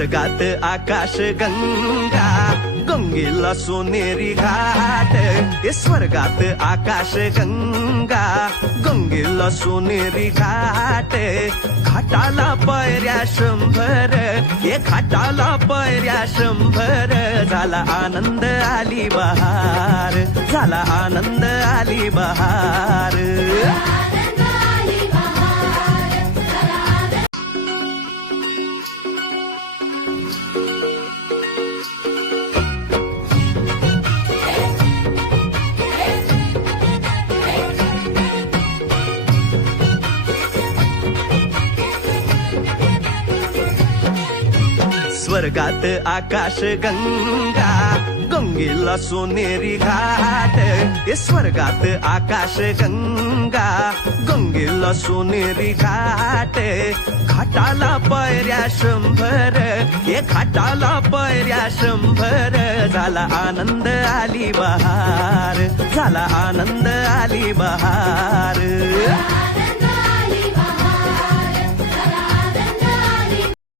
स्वर्गात आकाश गंगा, गंगेला सोनेरी घाट. स्वर्गात आकाश गंगा, गंगेला सोनेरी घाट. घाटाला पायऱ्या 100, घाटाला पायऱ्या 100. झाला आनंद आली बहार, झाला आनंद आली बहार. स्वर्गात आकाश गंगा, गंगेला सोनेरी घाट. स्वर्गात आकाश गंगा, गंगेला सोनेरी घाट. घाटाला पायऱ्या 100, घाटाला पायऱ्या 100. झाला आनंद आली बहार, झाला आनंद आली बहार.